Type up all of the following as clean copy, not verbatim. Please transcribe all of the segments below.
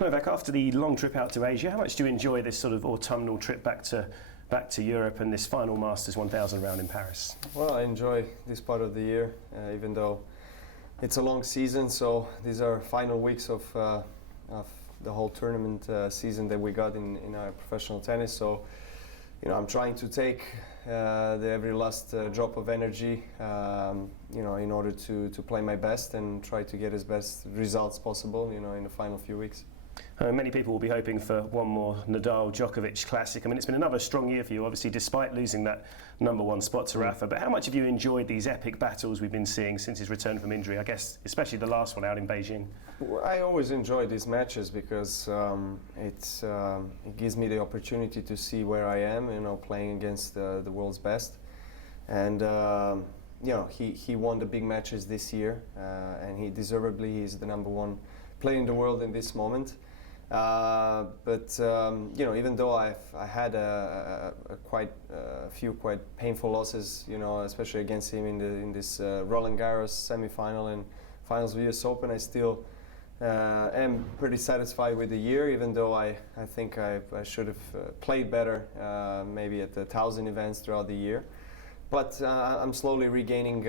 Novak, after the long trip out to Asia, how much do you enjoy this sort of autumnal trip back to Europe and this final Masters 1000 round in Paris? Well, I enjoy this part of the year, even though it's a long season. So these are final weeks of the whole tournament season that we got in our professional tennis. So, I'm trying to take every last drop of energy, in order to play my best and try to get as best results possible, in the final few weeks. Many people will be hoping for one more Nadal Djokovic classic. I mean, it's been another strong year for you, obviously, despite losing that #1 spot to Rafa. But how much have you enjoyed these epic battles we've been seeing since his return from injury? I guess, especially the last one out in Beijing. Well, I always enjoy these matches because it gives me the opportunity to see where I am, playing against the world's best. And he won the big matches this year, and he's the #1 player in the world in this moment. But even though I had a few quite painful losses, especially against him in this Roland Garros semi-final and finals of the US Open, I still am pretty satisfied with the year. Even though I think I should have played better, maybe at the 1,000 events throughout the year. But I'm slowly regaining,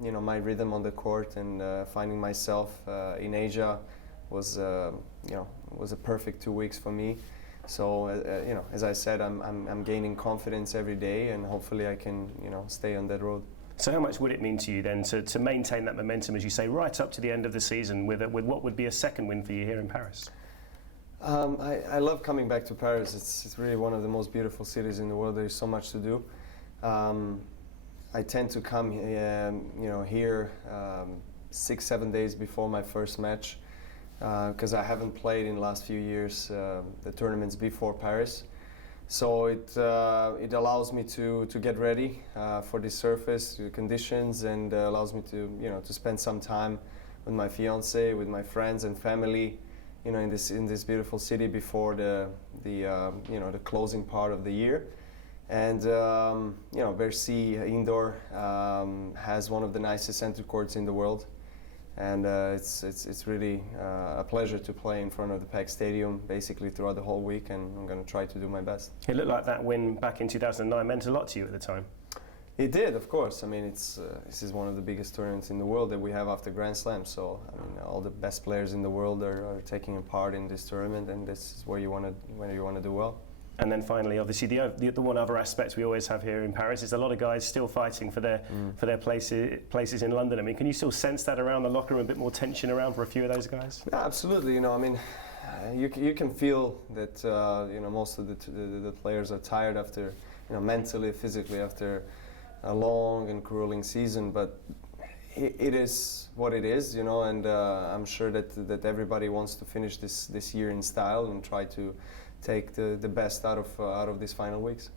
my rhythm on the court, and finding myself in Asia was a perfect 2 weeks for me. So as I said, I'm gaining confidence every day, and hopefully I can stay on that road. So how much would it mean to you then to maintain that momentum, as you say, right up to the end of the season with what would be a second win for you here in Paris? I love coming back to Paris. It's really one of the most beautiful cities in the world. There's so much to do. I tend to come here 6-7 days before my first match, because I haven't played in the last few years the tournaments before Paris. So it allows me to get ready for this surface, the conditions, and allows me to spend some time with my fiance, with my friends and family, in this beautiful city before the closing part of the year. And Bercy Indoor has one of the nicest center courts in the world. And it's really a pleasure to play in front of the packed stadium basically throughout the whole week, and I'm going to try to do my best. It looked like that win back in 2009 meant a lot to you at the time. It did, of course. I mean, this is one of the biggest tournaments in the world that we have after Grand Slam. So all the best players in the world are taking a part in this tournament, and this is where you want to do well. And then finally, obviously, the one other aspect we always have here in Paris is a lot of guys still fighting for their places in London. I mean, can you still sense that around the locker room, a bit more tension around for a few of those guys? Yeah, absolutely. You can feel that most of the players are tired after, mentally, physically, after a long and grueling season. But it is what it is, and I'm sure that everybody wants to finish this year in style and try to take the best out of these final weeks.